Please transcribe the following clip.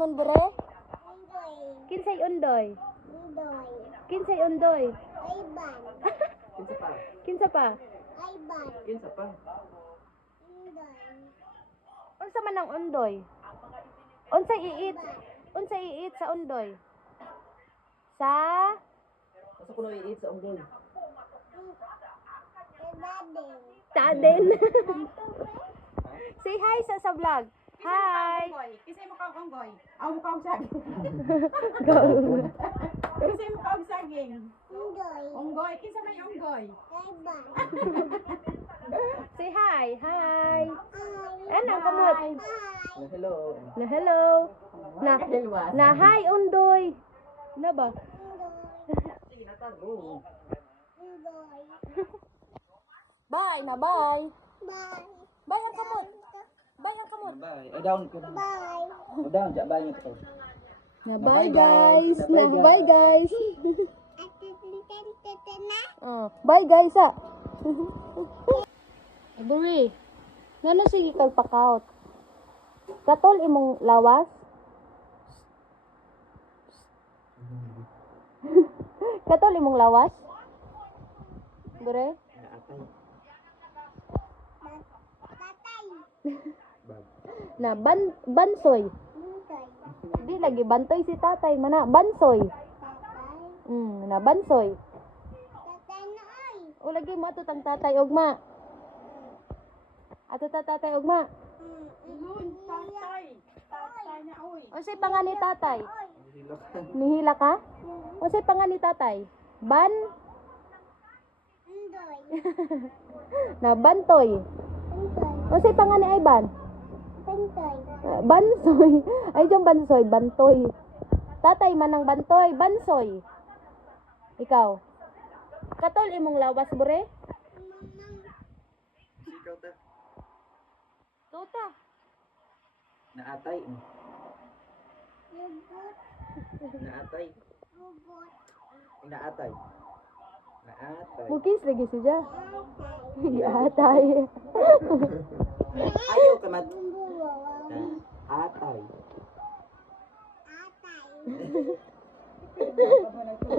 ingon bere? Undoy. Kinsay undoy? Undoy. Kinsay undoy? Ayban. Kinsa pa? Kinsa pa? Ayban. Kinsa pa? Undoy. Unsa man ang undoy? Unsa iit? Unsa iit sa undoy? Sa Asa ko i-eat sa unggoy? Taden. Say hi sa vlog. Hi. Kisay mo kaog unggoy. Aw mo kaog saging. Go. Kisay mo kaog saging. Undoy. Unggoy, kinsa may unggoy? Ayban. Say hi. Hi. Ay. Ano kamot? Ay. Na hello. Na hello. Na hi undoy. Na ba? Sige na tago. Undoy. Bye na bye. Bye. Bye ang kamot. Bye ang kamot. Bye. Ay down ko. Bye. Down ja bye nito ko. Na Bye, bye guys. guys. Na Na bye, bye guys. At teten na. Oh, bye guys ah. Buri. Ngano sige kag pakaut? Katol imong lawas? Katol imong lawas? Bure? Na atay. Tatay. Bye. Na bansoy. Undoy. Di lagi bantoy si tatay mana bansoy. Tatay. Na bansoy. Tatay na ay. O lagi mo ato tang tatay ugma. Ato ta tatay ugma. Yun, tatay. Tatay na oy. Unsay pangan ni tatay? Hila ka. Nihila ka? Unsay pangan ni tatay? Ban? Undoy. Na bantoy. Undoy. Unsay pangan ni Ayban? Undoy. Bansoy. Ay jong bansoy, bantoy. Tatay manang bantoy, bansoy. Ikaw. Katol imong lawas bure? Ikaw ta. Tota. Na atay. Yugot. Na atay. Yugot. Na atay. Na atay. Mukis lagi siya. Tatay. Atay. Ayaw ka mat. Bumbuwaw. Na atay. Atay.